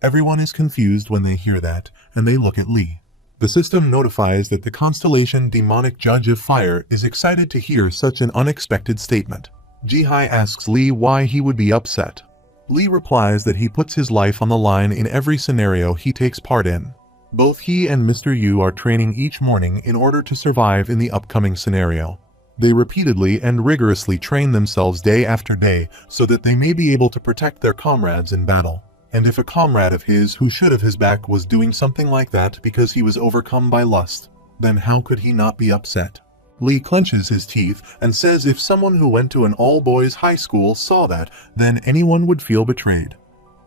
Everyone is confused when they hear that, and they look at Lee. The system notifies that the Constellation demonic judge of fire is excited to hear such an unexpected statement. Jihai asks Lee why he would be upset. Lee replies that he puts his life on the line in every scenario he takes part in. Both he and Mr. Yu are training each morning in order to survive in the upcoming scenario. They repeatedly and rigorously train themselves day after day so that they may be able to protect their comrades in battle. And if a comrade of his who should have his back was doing something like that because he was overcome by lust, then how could he not be upset? Lee clenches his teeth and says if someone who went to an all-boys high school saw that, then anyone would feel betrayed.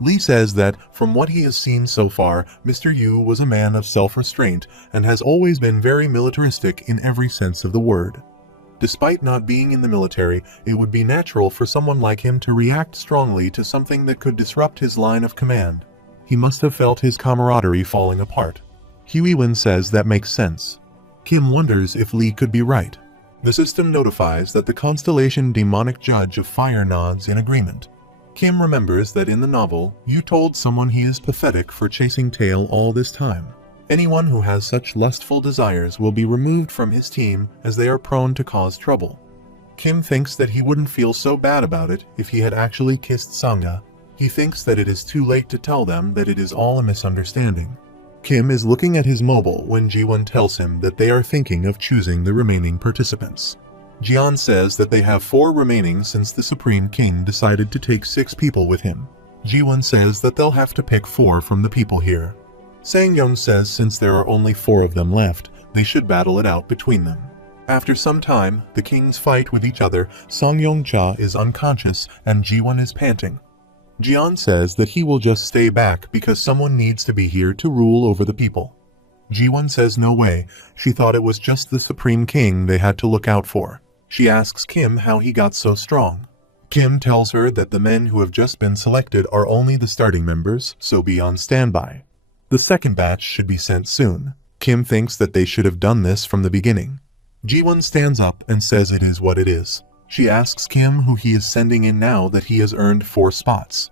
Lee says that, from what he has seen so far, Mr. Yu was a man of self-restraint and has always been very militaristic in every sense of the word. Despite not being in the military, it would be natural for someone like him to react strongly to something that could disrupt his line of command. He must have felt his camaraderie falling apart. Huiwen says that makes sense. Kim wonders if Lee could be right. The system notifies that the Constellation demonic judge of fire nods in agreement. Kim remembers that in the novel, you told someone he is pathetic for chasing tail all this time. Anyone who has such lustful desires will be removed from his team as they are prone to cause trouble. Kim thinks that he wouldn't feel so bad about it if he had actually kissed Sangha. He thinks that it is too late to tell them that it is all a misunderstanding. Kim is looking at his mobile when Jiwon tells him that they are thinking of choosing the remaining participants. Jian says that they have 4 remaining since the Supreme King decided to take 6 people with him. Jiwon says that they'll have to pick 4 from the people here. Sang-yeon says since there are only 4 of them left, they should battle it out between them. After some time, the kings fight with each other. Song-yeon-cha is unconscious and Jiwon is panting. Jian says that he will just stay back because someone needs to be here to rule over the people. Jiwon says no way, she thought it was just the Supreme King they had to look out for. She asks Kim how he got so strong. Kim tells her that the men who have just been selected are only the starting members, so be on standby. The second batch should be sent soon. Kim thinks that they should have done this from the beginning. Jiwon stands up and says it is what it is. She asks Kim who he is sending in now that he has earned 4 spots.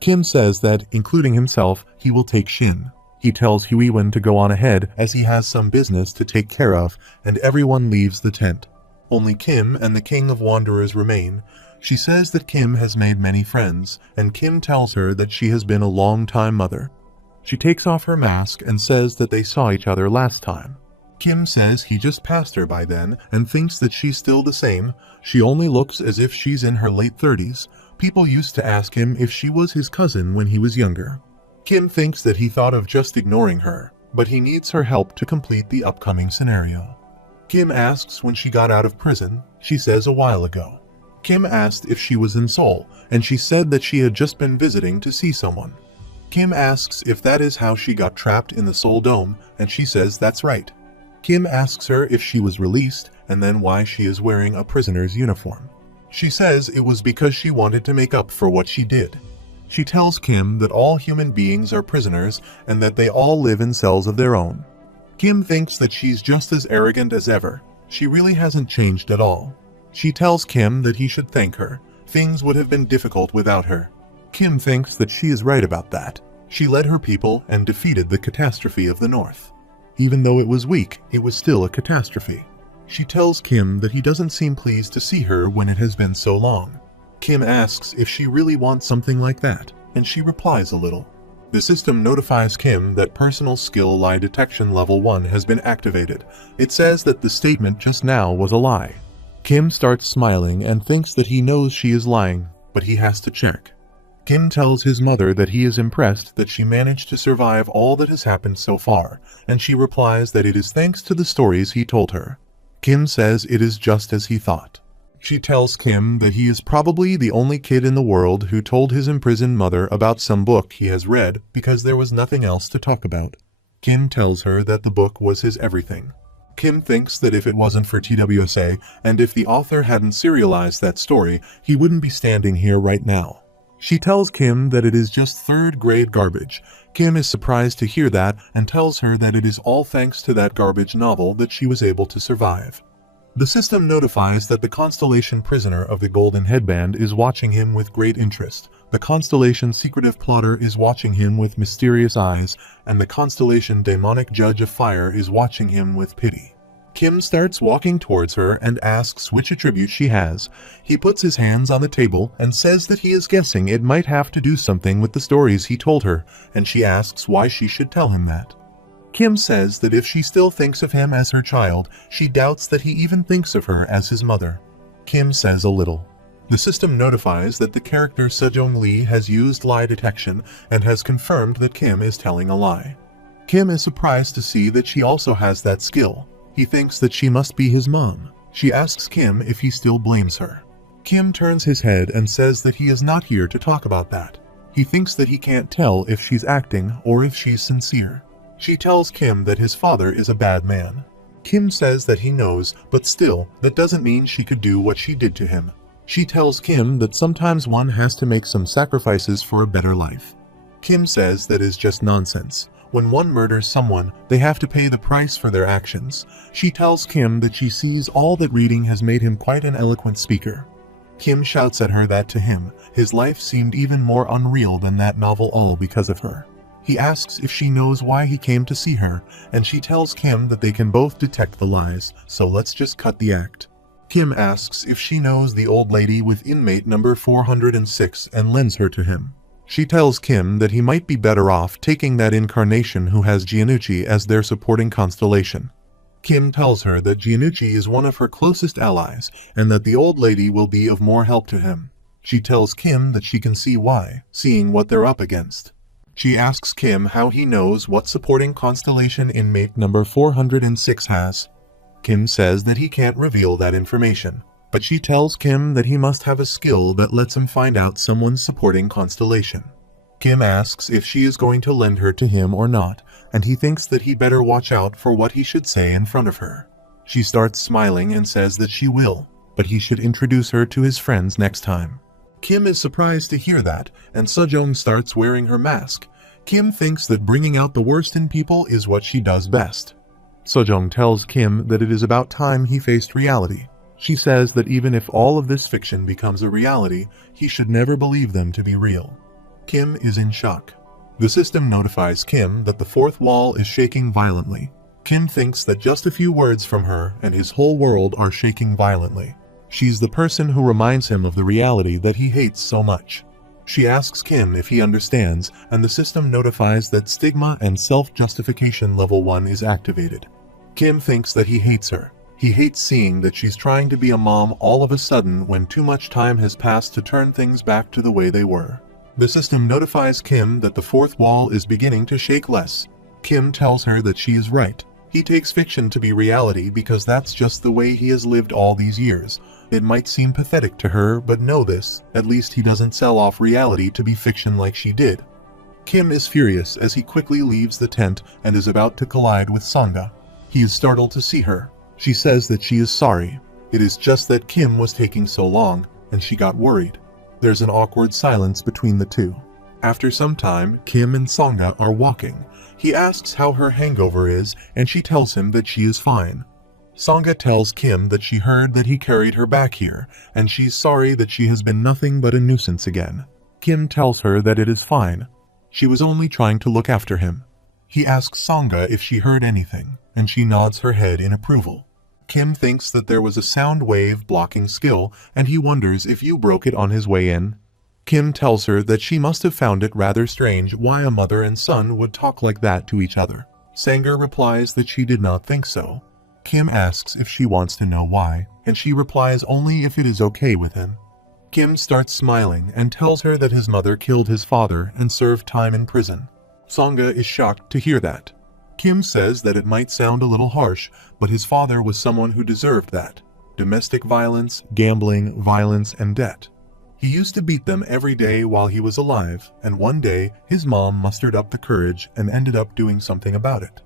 Kim says that, including himself, he will take Shin. He tells Huiwen to go on ahead as he has some business to take care of, and everyone leaves the tent. Only Kim and the King of Wanderers remain. She says that Kim has made many friends, and Kim tells her that she has been a long-time mother. She takes off her mask and says that they saw each other last time. Kim says he just passed her by then and thinks that she's still the same. She only looks as if she's in her late 30s. People used to ask him if she was his cousin when he was younger. Kim thinks that he thought of just ignoring her, but he needs her help to complete the upcoming scenario. Kim asks when she got out of prison. She says a while ago. Kim asked if she was in Seoul, and she said that she had just been visiting to see someone. Kim asks if that is how she got trapped in the Seoul Dome, and she says that's right. Kim asks her if she was released, and then why she is wearing a prisoner's uniform. She says it was because she wanted to make up for what she did. She tells Kim that all human beings are prisoners and that they all live in cells of their own. Kim thinks that she's just as arrogant as ever. She really hasn't changed at all. She tells Kim that he should thank her. Things would have been difficult without her. Kim thinks that she is right about that. She led her people and defeated the catastrophe of the North. Even though it was weak, it was still a catastrophe. She tells Kim that he doesn't seem pleased to see her when it has been so long. Kim asks if she really wants something like that, and she replies a little. The system notifies Kim that personal skill lie detection level 1 has been activated. It says that the statement just now was a lie. Kim starts smiling and thinks that he knows she is lying, but he has to check. Kim tells his mother that he is impressed that she managed to survive all that has happened so far, and she replies that it is thanks to the stories he told her. Kim says it is just as he thought. She tells Kim that he is probably the only kid in the world who told his imprisoned mother about some book he has read because there was nothing else to talk about. Kim tells her that the book was his everything. Kim thinks that if it wasn't for TWSA, and if the author hadn't serialized that story, he wouldn't be standing here right now. She tells Kim that it is just 3rd grade garbage. Kim is surprised to hear that and tells her that it is all thanks to that garbage novel that she was able to survive. The system notifies that the Constellation prisoner of the Golden Headband is watching him with great interest. The Constellation secretive plotter is watching him with mysterious eyes, and the Constellation demonic judge of fire is watching him with pity. Kim starts walking towards her and asks which attribute she has. He puts his hands on the table and says that he is guessing it might have to do something with the stories he told her, and she asks why she should tell him that. Kim says that if she still thinks of him as her child, she doubts that he even thinks of her as his mother. Kim says a little. The system notifies that the character Sejong Lee has used lie detection and has confirmed that Kim is telling a lie. Kim is surprised to see that she also has that skill. He thinks that she must be his mom. She asks Kim if he still blames her. Kim turns his head and says that he is not here to talk about that. He thinks that he can't tell if she's acting or if she's sincere. She tells Kim that his father is a bad man. Kim says that he knows, but still, that doesn't mean she could do what she did to him. She tells Kim that sometimes one has to make some sacrifices for a better life. Kim says that is just nonsense. When one murders someone, they have to pay the price for their actions. She tells Kim that she sees all that reading has made him quite an eloquent speaker. Kim shouts at her that to him, his life seemed even more unreal than that novel all because of her. He asks if she knows why he came to see her, and she tells Kim that they can both detect the lies, so let's just cut the act. Kim asks if she knows the old lady with inmate number 406 and lends her to him. She tells Kim that he might be better off taking that incarnation who has Giannucci as their supporting constellation. Kim tells her that Giannucci is one of her closest allies and that the old lady will be of more help to him. She tells Kim that she can see why, seeing what they're up against. She asks Kim how he knows what supporting constellation inmate number 406 has. Kim says that he can't reveal that information, but she tells Kim that he must have a skill that lets him find out someone's supporting constellation. Kim asks if she is going to lend her to him or not, and he thinks that he better watch out for what he should say in front of her. She starts smiling and says that she will, but he should introduce her to his friends next time. Kim is surprised to hear that, and Sejong starts wearing her mask. Kim thinks that bringing out the worst in people is what she does best. Sejong tells Kim that it is about time he faced reality. She says that even if all of this fiction becomes a reality, he should never believe them to be real. Kim is in shock. The system notifies Kim that the fourth wall is shaking violently. Kim thinks that just a few words from her and his whole world are shaking violently. She's the person who reminds him of the reality that he hates so much. She asks Kim if he understands, and the system notifies that stigma and self-justification level 1 is activated. Kim thinks that he hates her. He hates seeing that she's trying to be a mom all of a sudden when too much time has passed to turn things back to the way they were. The system notifies Kim that the fourth wall is beginning to shake less. Kim tells her that she is right. He takes fiction to be reality because that's just the way he has lived all these years. It might seem pathetic to her, but know this, at least he doesn't sell off reality to be fiction like she did. Kim is furious as he quickly leaves the tent and is about to collide with Sangha. He is startled to see her. She says that she is sorry. It is just that Kim was taking so long, and she got worried. There's an awkward silence between the two. After some time, Kim and Sangha are walking. He asks how her hangover is, and she tells him that she is fine. Sangha tells Kim that she heard that he carried her back here, and she's sorry that she has been nothing but a nuisance again. Kim tells her that it is fine. She was only trying to look after him. He asks Sangha if she heard anything, and she nods her head in approval. Kim thinks that there was a sound wave blocking skill, and he wonders if you broke it on his way in. Kim tells her that she must have found it rather strange why a mother and son would talk like that to each other. Sangha replies that she did not think so. Kim asks if she wants to know why, and she replies only if it is okay with him. Kim starts smiling and tells her that his mother killed his father and served time in prison. Sangha is shocked to hear that. Kim says that it might sound a little harsh, but his father was someone who deserved that. Domestic violence, gambling, violence, and debt. He used to beat them every day while he was alive, and one day his mom mustered up the courage and ended up doing something about it.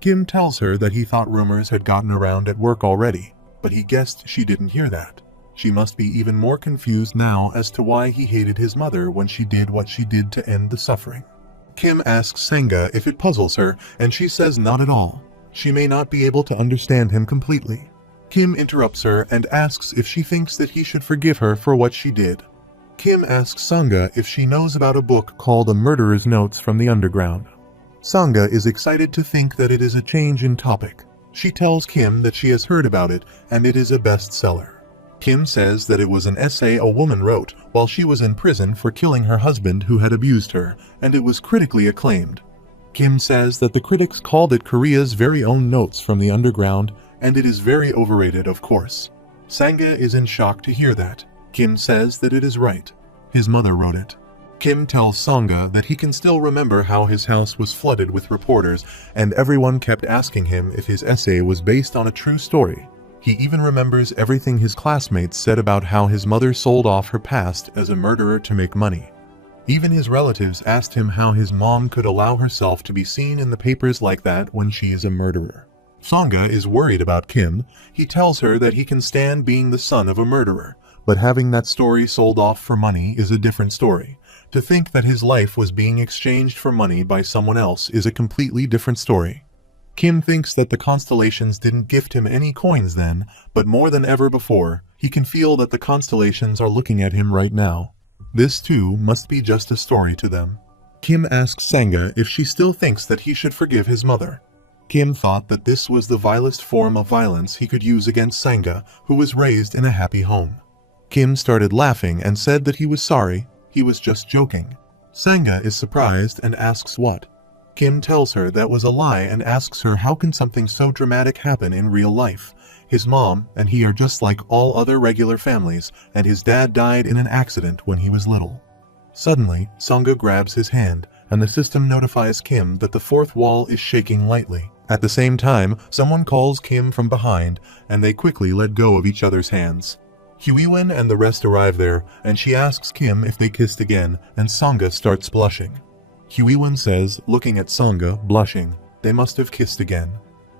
Kim tells her that he thought rumors had gotten around at work already, but he guessed she didn't hear that. She must be even more confused now as to why he hated his mother when she did what she did to end the suffering. Kim asks Sangha if it puzzles her, and she says not at all. She may not be able to understand him completely. Kim interrupts her and asks if she thinks that he should forgive her for what she did. Kim asks Sangha if she knows about a book called A Murderer's Notes from the Underground. Sangha is excited to think that it is a change in topic. She tells Kim that she has heard about it and it is a bestseller. Kim says that it was an essay a woman wrote while she was in prison for killing her husband who had abused her, and it was critically acclaimed. Kim says that the critics called it Korea's very own notes from the underground, and it is very overrated, of course. Sangha is in shock to hear that. Kim says that it is right. His mother wrote it. Kim tells Sangha that he can still remember how his house was flooded with reporters and everyone kept asking him if his essay was based on a true story. He even remembers everything his classmates said about how his mother sold off her past as a murderer to make money. Even his relatives asked him how his mom could allow herself to be seen in the papers like that when she is a murderer. Sangha is worried about Kim. He tells her that he can stand being the son of a murderer, but having that story sold off for money is a different story. To think that his life was being exchanged for money by someone else is a completely different story. Kim thinks that the constellations didn't gift him any coins then, but more than ever before, he can feel that the constellations are looking at him right now. This too must be just a story to them. Kim asks Sangha if she still thinks that he should forgive his mother. Kim thought that this was the vilest form of violence he could use against Sangha, who was raised in a happy home. Kim started laughing and said that he was sorry, he was just joking. Sangha is surprised and asks what. Kim tells her that was a lie and asks her how can something so dramatic happen in real life. His mom and he are just like all other regular families, and his dad died in an accident when he was little. Suddenly, Sangha grabs his hand, and the system notifies Kim that the fourth wall is shaking lightly. At the same time, someone calls Kim from behind, and they quickly let go of each other's hands. Huiwen and the rest arrive there, and she asks Kim if they kissed again, and Sangha starts blushing. Huiwen says, looking at Sangha, blushing, they must have kissed again.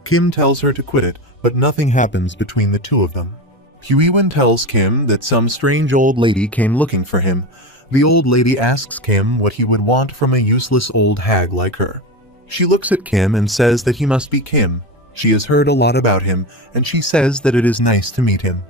Kim tells her to quit it, but nothing happens between the two of them. Huiwen tells Kim that some strange old lady came looking for him. The old lady asks Kim what he would want from a useless old hag like her. She looks at Kim and says that he must be Kim. She has heard a lot about him, and she says that it is nice to meet him.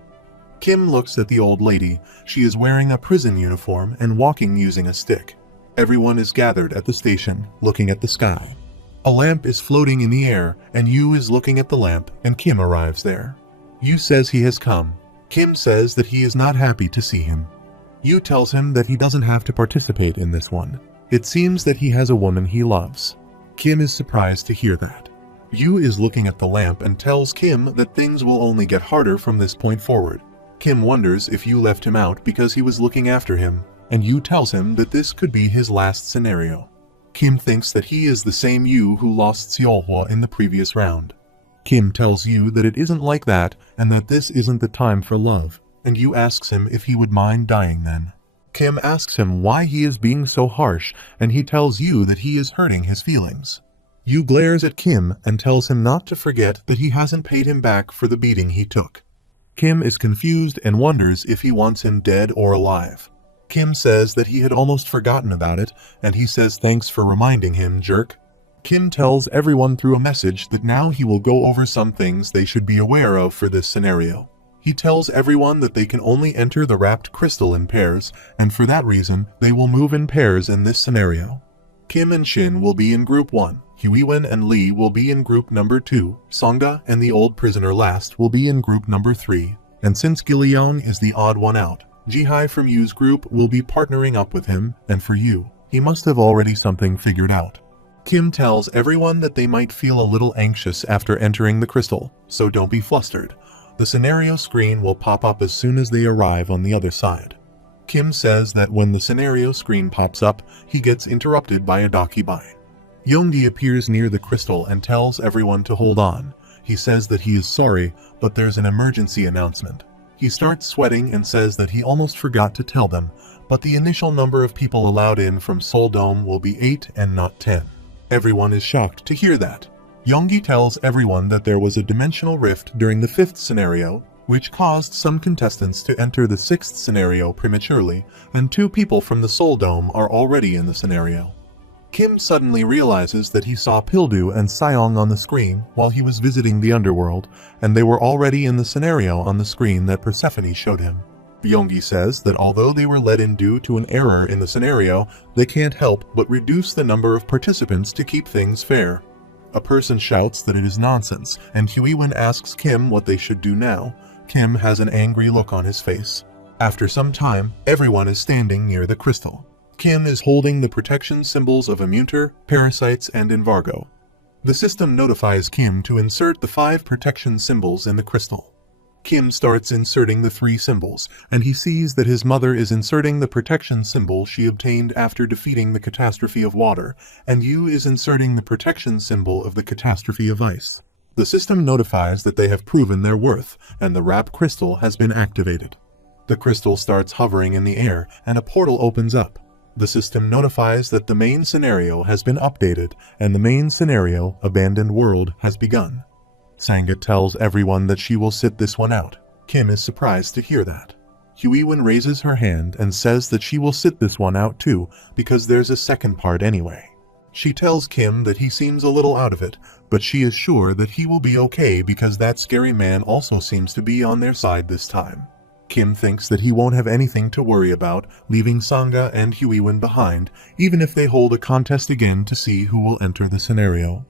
Kim looks at the old lady. She is wearing a prison uniform and walking using a stick. Everyone is gathered at the station, looking at the sky. A lamp is floating in the air, and Yu is looking at the lamp, and Kim arrives there. Yu says he has come. Kim says that he is not happy to see him. Yu tells him that he doesn't have to participate in this one. It seems that he has a woman he loves. Kim is surprised to hear that. Yu is looking at the lamp and tells Kim that things will only get harder from this point forward. Kim wonders if Yu left him out because he was looking after him, and Yu tells him that this could be his last scenario. Kim thinks that he is the same Yu who lost Seolhwa in the previous round. Kim tells Yu that it isn't like that and that this isn't the time for love, and Yu asks him if he would mind dying then. Kim asks him why he is being so harsh, and he tells Yu that he is hurting his feelings. Yu glares at Kim and tells him not to forget that he hasn't paid him back for the beating he took. Kim is confused and wonders if he wants him dead or alive. Kim says that he had almost forgotten about it, and he says thanks for reminding him, jerk. Kim tells everyone through a message that now he will go over some things they should be aware of for this scenario. He tells everyone that they can only enter the wrapped crystal in pairs, and for that reason, they will move in pairs in this scenario. Kim and Shin will be in Group 1, Huiwen and Lee will be in Group number 2, Sangha and the old prisoner last will be in Group number 3, and since Gilliang is the odd one out, Jihai from Yu's group will be partnering up with him, and for Yu, he must have already something figured out. Kim tells everyone that they might feel a little anxious after entering the crystal, so don't be flustered. The scenario screen will pop up as soon as they arrive on the other side. Kim says that when the scenario screen pops up, he gets interrupted by a Dakibai. Yoongi appears near the crystal and tells everyone to hold on. He says that he is sorry, but there's an emergency announcement. He starts sweating and says that he almost forgot to tell them, but the initial number of people allowed in from Seoul Dome will be 8 and not 10. Everyone is shocked to hear that. Yoongi tells everyone that there was a dimensional rift during the 5th scenario, which caused some contestants to enter the 6th scenario prematurely, and 2 people from the Seoul Dome are already in the scenario. Kim suddenly realizes that he saw Pildu and Seong on the screen while he was visiting the underworld, and they were already in the scenario on the screen that Persephone showed him. Byonggi says that although they were let in due to an error in the scenario, they can't help but reduce the number of participants to keep things fair. A person shouts that it is nonsense, and Huiwen asks Kim what they should do now. Kim has an angry look on his face. After some time, everyone is standing near the crystal. Kim is holding the protection symbols of Immunter, Parasites, and Embargo. The system notifies Kim to insert the 5 protection symbols in the crystal. Kim starts inserting the 3 symbols, and he sees that his mother is inserting the protection symbol she obtained after defeating the catastrophe of water, and Yu is inserting the protection symbol of the catastrophe of ice. The system notifies that they have proven their worth, and the wrap crystal has been activated. The crystal starts hovering in the air, and a portal opens up. The system notifies that the main scenario has been updated, and the main scenario, Abandoned World, has begun. Sangat tells everyone that she will sit this one out. Kim is surprised to hear that. Huiwen raises her hand and says that she will sit this one out too, because there's a second part anyway. She tells Kim that he seems a little out of it, but she is sure that he will be okay because that scary man also seems to be on their side this time. Kim thinks that he won't have anything to worry about, leaving Sangha and Huiwen behind, even if they hold a contest again to see who will enter the scenario.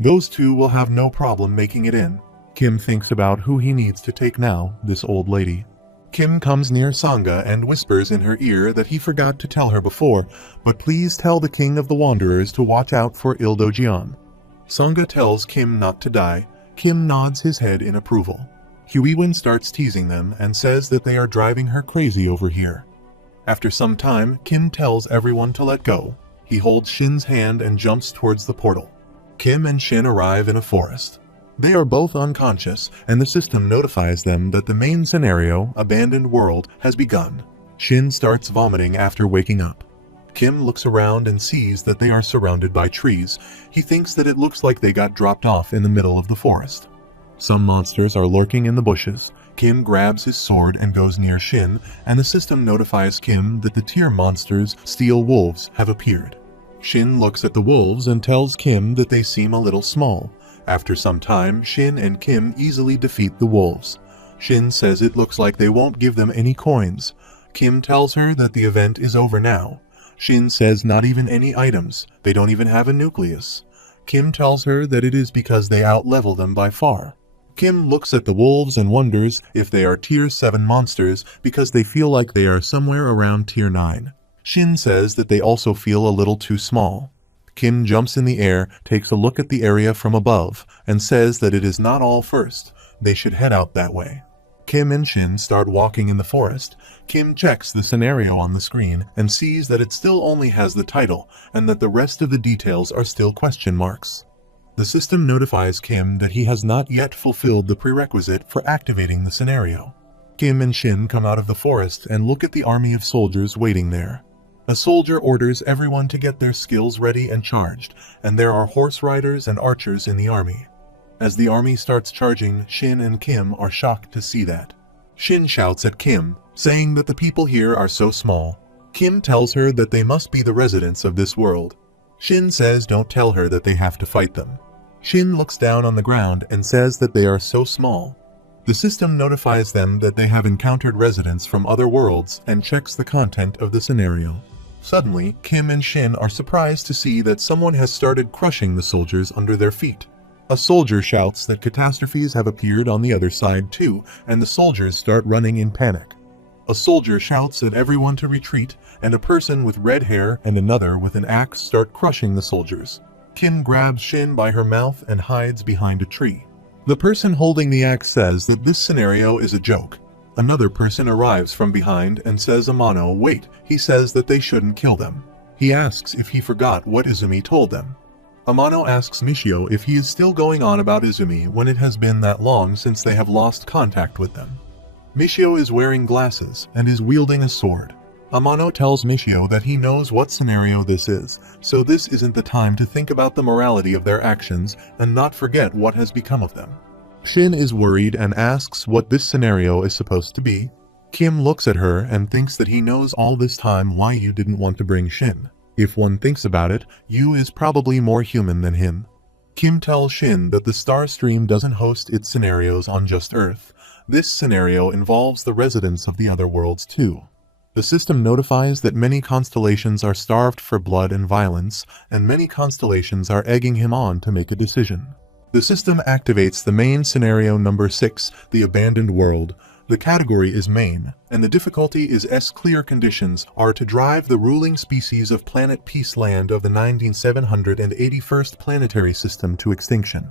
Those two will have no problem making it in. Kim thinks about who he needs to take now, this old lady. Kim comes near Sangha and whispers in her ear that he forgot to tell her before, but please tell the King of the Wanderers to watch out for Ildojian. Sangha tells Kim not to die. Kim nods his head in approval. Huiwen starts teasing them and says that they are driving her crazy over here. After some time, Kim tells everyone to let go. He holds Shin's hand and jumps towards the portal. Kim and Shin arrive in a forest. They are both unconscious, and the system notifies them that the main scenario, Abandoned World, has begun. Shin starts vomiting after waking up. Kim looks around and sees that they are surrounded by trees. He thinks that it looks like they got dropped off in the middle of the forest. Some monsters are lurking in the bushes. Kim grabs his sword and goes near Shin, and the system notifies Kim that the tier monsters, Steel Wolves, have appeared. Shin looks at the wolves and tells Kim that they seem a little small. After some time, Shin and Kim easily defeat the wolves. Shin says it looks like they won't give them any coins. Kim tells her that the event is over now. Shin says not even any items. They don't even have a nucleus. Kim tells her that it is because they outlevel them by far. Kim looks at the wolves and wonders if they are tier 7 monsters because they feel like they are somewhere around tier 9. Shin says that they also feel a little too small. Kim jumps in the air, takes a look at the area from above, and says that it is not all first. They should head out that way. Kim and Shin start walking in the forest. Kim checks the scenario on the screen and sees that it still only has the title and that the rest of the details are still question marks. The system notifies Kim that he has not yet fulfilled the prerequisite for activating the scenario. Kim and Shin come out of the forest and look at the army of soldiers waiting there. A soldier orders everyone to get their skills ready and charged, and there are horse riders and archers in the army. As the army starts charging, Shin and Kim are shocked to see that. Shin shouts at Kim, saying that the people here are so small. Kim tells her that they must be the residents of this world. Shin says don't tell her that they have to fight them. Shin looks down on the ground and says that they are so small. The system notifies them that they have encountered residents from other worlds and checks the content of the scenario. Suddenly, Kim and Shin are surprised to see that someone has started crushing the soldiers under their feet. A soldier shouts that catastrophes have appeared on the other side too, and the soldiers start running in panic. A soldier shouts at everyone to retreat, and a person with red hair and another with an axe start crushing the soldiers. Kim grabs Shin by her mouth and hides behind a tree. The person holding the axe says that this scenario is a joke. Another person arrives from behind and says Amano, wait, he says that they shouldn't kill them. He asks if he forgot what Izumi told them. Amano asks Mishio if he is still going on about Izumi when it has been that long since they have lost contact with them. Mishio is wearing glasses and is wielding a sword. Amano tells Mishio that he knows what scenario this is, so this isn't the time to think about the morality of their actions and not forget what has become of them. Shin is worried and asks what this scenario is supposed to be. Kim looks at her and thinks that he knows all this time why Yu didn't want to bring Shin. If one thinks about it, Yu is probably more human than him. Kim tells Shin that the Star Stream doesn't host its scenarios on just Earth. This scenario involves the residents of the other worlds too. The system notifies that many constellations are starved for blood and violence, and many constellations are egging him on to make a decision. The system activates the main scenario number 6, the abandoned world. The category is main, and the difficulty is S. Clear conditions are to drive the ruling species of planet Peaceland of the 19781st planetary system to extinction.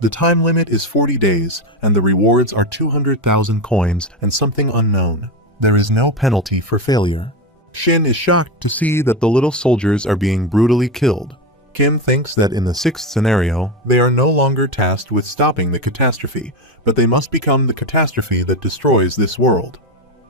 The time limit is 40 days, and the rewards are 200,000 coins and something unknown. There is no penalty for failure. Shin is shocked to see that the little soldiers are being brutally killed. Kim thinks that in the 6th scenario, they are no longer tasked with stopping the catastrophe, but they must become the catastrophe that destroys this world.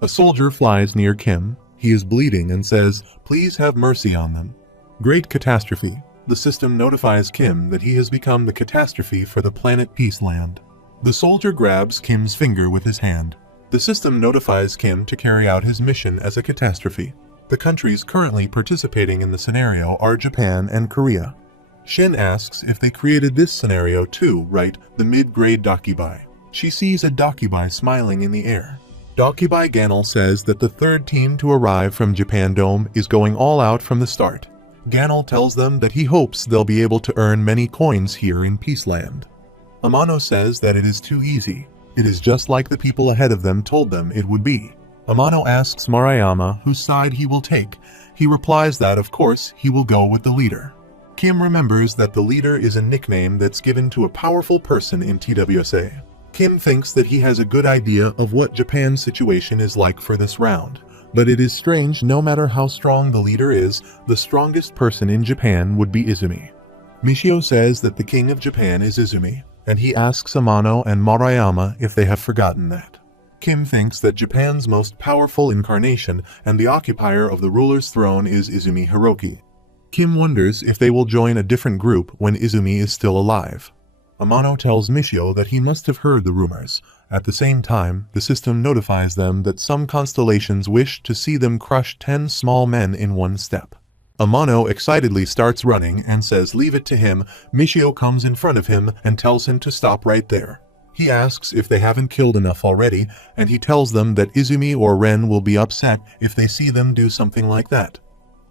A soldier flies near Kim. He is bleeding and says, "Please have mercy on them." Great catastrophe. The system notifies Kim that he has become the catastrophe for the planet Peaceland. The soldier grabs Kim's finger with his hand. The system notifies Kim to carry out his mission as a catastrophe. The countries currently participating in the scenario are Japan and Korea. Shin asks if they created this scenario too, right? The mid-grade Dakibai. She sees a Dakibai smiling in the air. Dakibai Ganel says that the third team to arrive from Japan Dome is going all out from the start. Ganel tells them that he hopes they'll be able to earn many coins here in Peaceland. Amano says that it is too easy. It is just like the people ahead of them told them it would be. Amano asks Marayama whose side he will take. He replies that, of course, he will go with the leader. Kim remembers that the leader is a nickname that's given to a powerful person in TWSA. Kim thinks that he has a good idea of what Japan's situation is like for this round. But it is strange, no matter how strong the leader is, the strongest person in Japan would be Izumi. Michio says that the king of Japan is Izumi, and he asks Amano and Marayama if they have forgotten that. Kim thinks that Japan's most powerful incarnation and the occupier of the ruler's throne is Izumi Hiroki. Kim wonders if they will join a different group when Izumi is still alive. Amano tells Michio that he must have heard the rumors. At the same time, the system notifies them that some constellations wish to see them crush 10 small men in one step. Amano excitedly starts running and says leave it to him. Michio comes in front of him and tells him to stop right there. He asks if they haven't killed enough already, and he tells them that Izumi or Ren will be upset if they see them do something like that.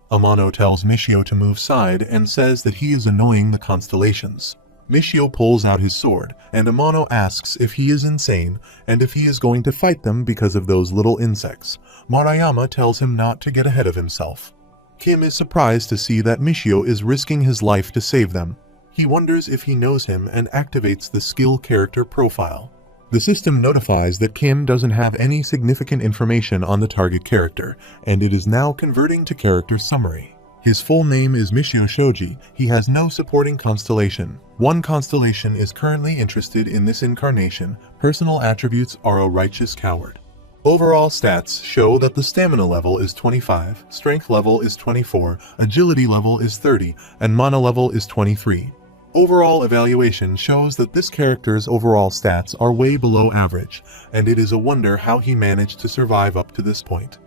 Amano tells Michio to move side and says that he is annoying the constellations. Michio pulls out his sword, and Amano asks if he is insane and if he is going to fight them because of those little insects. Marayama tells him not to get ahead of himself. Kim is surprised to see that Michio is risking his life to save them. He wonders if he knows him and activates the skill character profile. The system notifies that Kim doesn't have any significant information on the target character, and it is now converting to character summary. His full name is Michio Shoji. He has no supporting constellation. One constellation is currently interested in this incarnation. Personal attributes are a righteous coward. Overall stats show that the stamina level is 25, strength level is 24, agility level is 30, and mana level is 23. Overall evaluation shows that this character's overall stats are way below average, and it is a wonder how he managed to survive up to this point.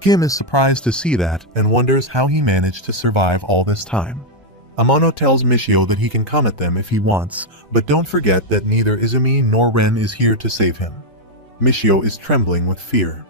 Kim is surprised to see that and wonders how he managed to survive all this time. Amano tells Michio that he can come at them if he wants, but don't forget that neither Izumi nor Ren is here to save him. Michio is trembling with fear.